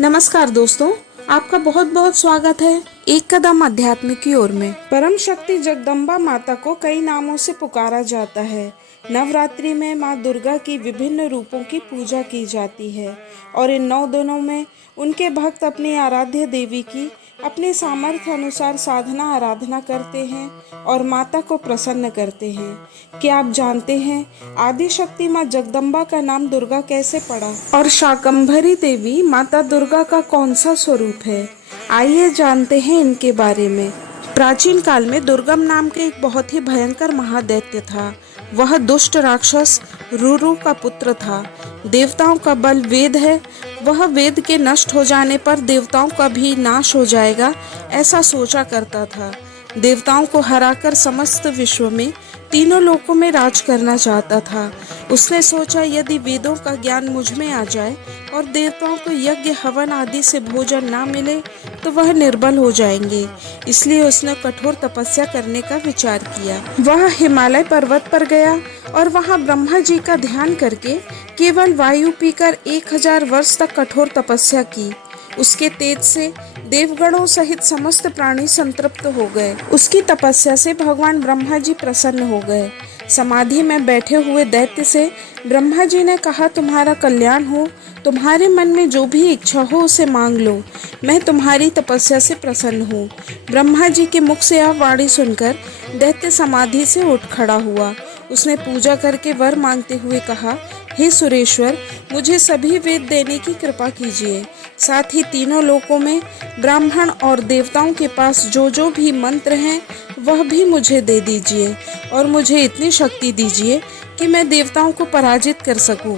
नमस्कार दोस्तों, आपका बहुत बहुत स्वागत है एक कदम अध्यात्म की ओर में। परम शक्ति जगदम्बा माता को कई नामों से पुकारा जाता है। नवरात्रि में माँ दुर्गा की विभिन्न रूपों की पूजा की जाती है और इन 9 दिनों में उनके भक्त अपनी आराध्य देवी की अपने सामर्थ्य अनुसार साधना आराधना करते हैं और माता को प्रसन्न करते हैं। क्या आप जानते हैं आदि शक्ति माँ जगदम्बा का नाम दुर्गा कैसे पड़ा और शाकंभरी देवी माता दुर्गा का कौन सा स्वरूप है? आइए जानते हैं इनके बारे में। प्राचीन काल में दुर्गम नाम के एक बहुत ही भयंकर महादैत्य था। वह दुष्ट राक्षस रुरु का पुत्र था। देवताओं का बल वेद है। वह वेद के नष्ट हो जाने पर देवताओं का भी नाश हो जाएगा, ऐसा सोचा करता था। देवताओं को हराकर समस्त विश्व में तीनों लोकों में राज करना चाहता था। उसने सोचा यदि वेदों का ज्ञान मुझ में आ जाए और देवताओं को यज्ञ हवन आदि से भोजन ना मिले तो वह निर्बल हो जाएंगे। इसलिए उसने कठोर तपस्या करने का विचार किया। वह हिमालय पर्वत पर गया और वहां ब्रह्मा जी का ध्यान करके केवल वायु पीकर 1000 वर्ष तक कठोर तपस्या की। उसके तेज से देवगणों सहित समस्त प्राणी संतृप्त हो गए। उसकी तपस्या से भगवान ब्रह्मा जी प्रसन्न हो गए। समाधि में बैठे हुए दैत्य से ब्रह्मा जी ने कहा, तुम्हारा कल्याण हो, तुम्हारे मन में जो भी इच्छा हो उसे मांग लो, मैं तुम्हारी तपस्या से प्रसन्न हूँ। ब्रह्मा जी के मुख से यह वाणी सुनकर दैत्य समाधि से उठ खड़ा हुआ। उसने पूजा करके वर मांगते हुए कहा, हे सुरेश्वर, मुझे सभी वेद देने की कृपा कीजिए। साथ ही तीनों लोकों में ब्राह्मण और देवताओं के पास जो जो भी मंत्र हैं वह भी मुझे दे दीजिए और मुझे इतनी शक्ति दीजिए कि मैं देवताओं को पराजित कर सकूं।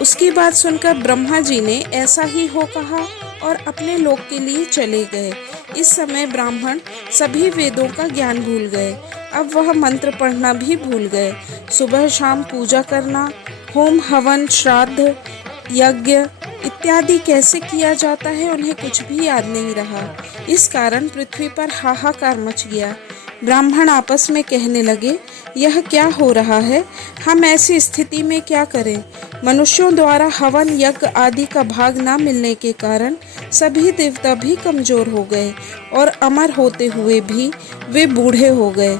उसकी बात सुनकर ब्रह्मा जी ने ऐसा ही हो कहा और अपने लोक के लिए चले गए। इस समय ब्राह्मण सभी वेदों का ज्ञान भूल गए। अब वह मंत्र पढ़ना भी भूल गए। सुबह शाम पूजा करना, होम हवन, श्राद्ध, यज्ञ इत्यादि कैसे किया जाता है उन्हें कुछ भी याद नहीं रहा। इस कारण पृथ्वी पर हाहाकार मच गया। ब्राह्मण आपस में कहने लगे, यह क्या हो रहा है? हम ऐसी स्थिति में क्या करें? मनुष्यों द्वारा हवन यज्ञ आदि का भाग न मिलने के कारण सभी देवता भी कमजोर हो गए और अमर होते हुए भी वे बूढ़े हो गए।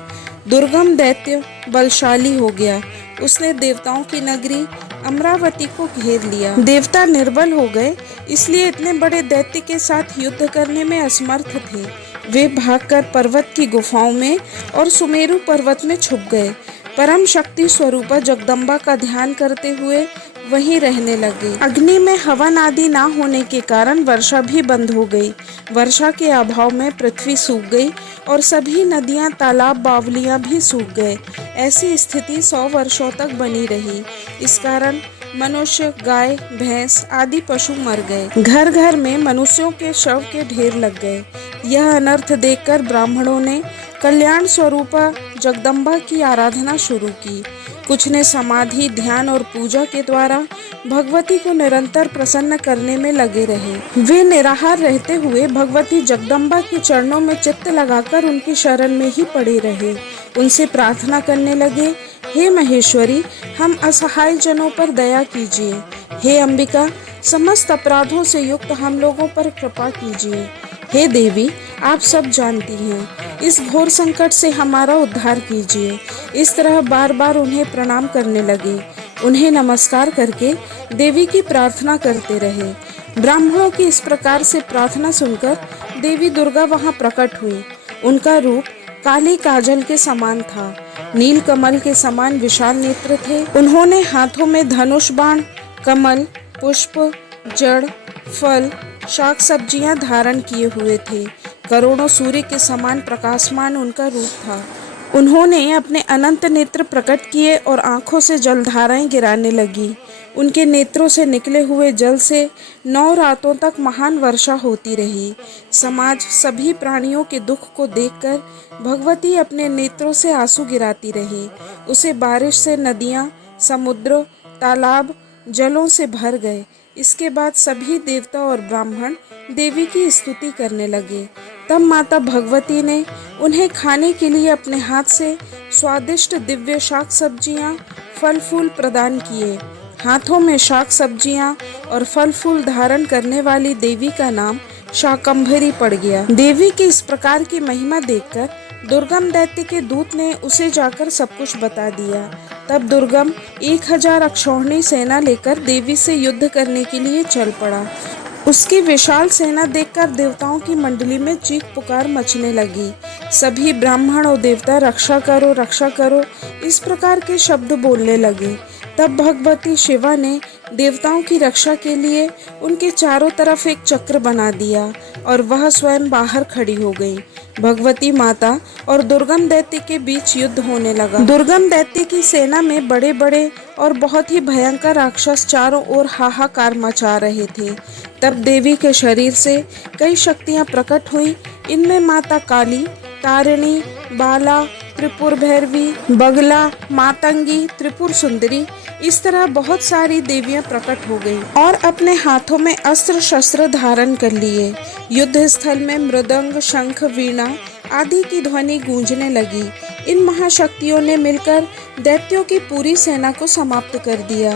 दुर्गम दैत्य बलशाली हो गया। उसने देवताओं की नगरी अमरावती को घेर लिया। देवता निर्बल हो गए, इसलिए इतने बड़े दैत्य के साथ युद्ध करने में असमर्थ थे। वे भागकर पर्वत की गुफाओं में और सुमेरु पर्वत में छुप गए। परम शक्ति स्वरूपा जगदम्बा का ध्यान करते हुए वहीं रहने लगे। अग्नि में हवन आदि ना होने के कारण वर्षा भी बंद हो गई। वर्षा के अभाव में पृथ्वी सूख गई और सभी नदियां, तालाब, बावलियां भी सूख गए। ऐसी स्थिति 100 वर्षों तक बनी रही। इस कारण मनुष्य, गाय, भैंस आदि पशु मर गए। घर घर में मनुष्यों के शव के ढेर लग गए। यह अनर्थ देखकर ब्राह्मणों ने कल्याण स्वरूपा जगदम्बा की आराधना शुरू की। कुछ ने समाधि, ध्यान और पूजा के द्वारा भगवती को निरंतर प्रसन्न करने में लगे रहे। वे निराहार रहते हुए भगवती जगदम्बा के चरणों में चित्त लगाकर उनकी शरण में ही पड़े रहे। उनसे प्रार्थना करने लगे, हे महेश्वरी, हम असहाय जनों पर दया कीजिए। हे अंबिका, समस्त अपराधों से युक्त हम लोगों पर कृपा कीजिए। हे देवी, आप सब जानती हैं, इस घोर संकट से हमारा उद्धार कीजिए। इस तरह बार बार उन्हें प्रणाम करने लगे। उन्हें नमस्कार करके देवी की प्रार्थना करते रहे। ब्राह्मणों की इस प्रकार से प्रार्थना सुनकर देवी दुर्गा वहां प्रकट हुई। उनका रूप काली काजल के समान था। नील कमल के समान विशाल नेत्र थे। उन्होंने हाथों में धनुष बाण, कमल, पुष्प, जड़, फल, शाक सब्जियां धारण किए हुए थे। करोड़ों सूर्य के समान प्रकाशमान उनका रूप था। उन्होंने अपने अनंत नेत्र प्रकट किए और आंखों से जलधाराएं गिराने लगी। उनके नेत्रों से निकले हुए जल से 9 रातों तक महान वर्षा होती रही। समाज सभी प्राणियों के दुख को देखकर भगवती अपने नेत्रों से आंसू गिराती रही। उसे बारिश से नदियां, समुद्र, तालाब जलों से भर गए। इसके बाद सभी देवता और ब्राह्मण देवी की स्तुति करने लगे। तब माता भगवती ने उन्हें खाने के लिए अपने हाथ से स्वादिष्ट दिव्य शाक सब्जियां, फल फूल प्रदान किए। हाथों में शाक सब्जियां और फल फूल धारण करने वाली देवी का नाम शाकंभरी पड़ गया। देवी की इस प्रकार की महिमा देखकर दुर्गम दैत्य के दूत ने उसे जाकर सब कुछ बता दिया। तब दुर्गम 1000 अक्षौहिणी सेना लेकर देवी से युद्ध करने के लिए चल पड़ा। उसकी विशाल सेना देखकर देवताओं की मंडली में चीख पुकार मचने लगी। सभी ब्राह्मण और देवता रक्षा करो इस प्रकार के शब्द बोलने लगे। तब भगवती शिवा ने देवताओं की रक्षा के लिए उनके चारों तरफ एक चक्र बना दिया और वह स्वयं बाहर खड़ी हो गई। भगवती माता और दुर्गम दैत्य के बीच युद्ध होने लगा। दुर्गम दैत्य की सेना में बड़े बड़े और बहुत ही भयंकर राक्षस चारों ओर हाहाकार मचा रहे थे। तब देवी के शरीर से कई शक्तियां प्रकट हुई। इनमें माता काली, तारिणी, बाला, त्रिपुर भैरवी, बगला, मातंगी, त्रिपुर सुंदरी, इस तरह बहुत सारी देवियां प्रकट हो गईं और अपने हाथों में अस्त्र शस्त्र धारण कर लिए। युद्ध स्थल में मृदंग, शंख, वीणा आदि की ध्वनि गूंजने लगी। इन महाशक्तियों ने मिलकर दैत्यों की पूरी सेना को समाप्त कर दिया।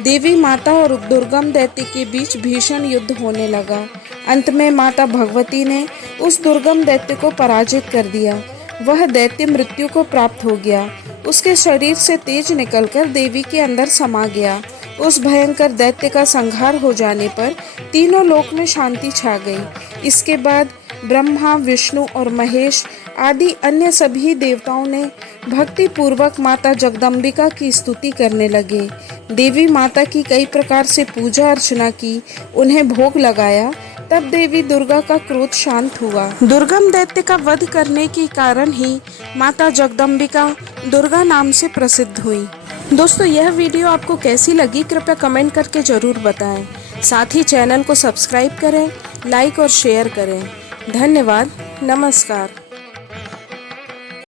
देवी माता और दुर्गम दैत्य के बीच भीषण युद्ध होने लगा। अंत में माता भगवती ने उस दुर्गम दैत्य को पराजित कर दिया। वह दैत्य मृत्यु को प्राप्त हो गया। उसके शरीर से तेज निकलकर देवी के अंदर समा गया। उस भयंकर दैत्य का संहार हो जाने पर तीनों लोक में शांति छा गई। इसके बाद ब्रह्मा, विष्णु और महेश आदि अन्य सभी देवताओं ने भक्ति पूर्वक माता जगदम्बिका की स्तुति करने लगे। देवी माता की कई प्रकार से पूजा अर्चना की, उन्हें भोग लगाया। तब देवी दुर्गा का क्रोध शांत हुआ। दुर्गम दैत्य का वध करने के कारण ही माता जगदम्बिका दुर्गा नाम से प्रसिद्ध हुई। दोस्तों, यह वीडियो आपको कैसी लगी कृपया कमेंट करके जरूर बताएं। साथ ही चैनल को सब्सक्राइब करें, लाइक और शेयर करें। धन्यवाद। नमस्कार।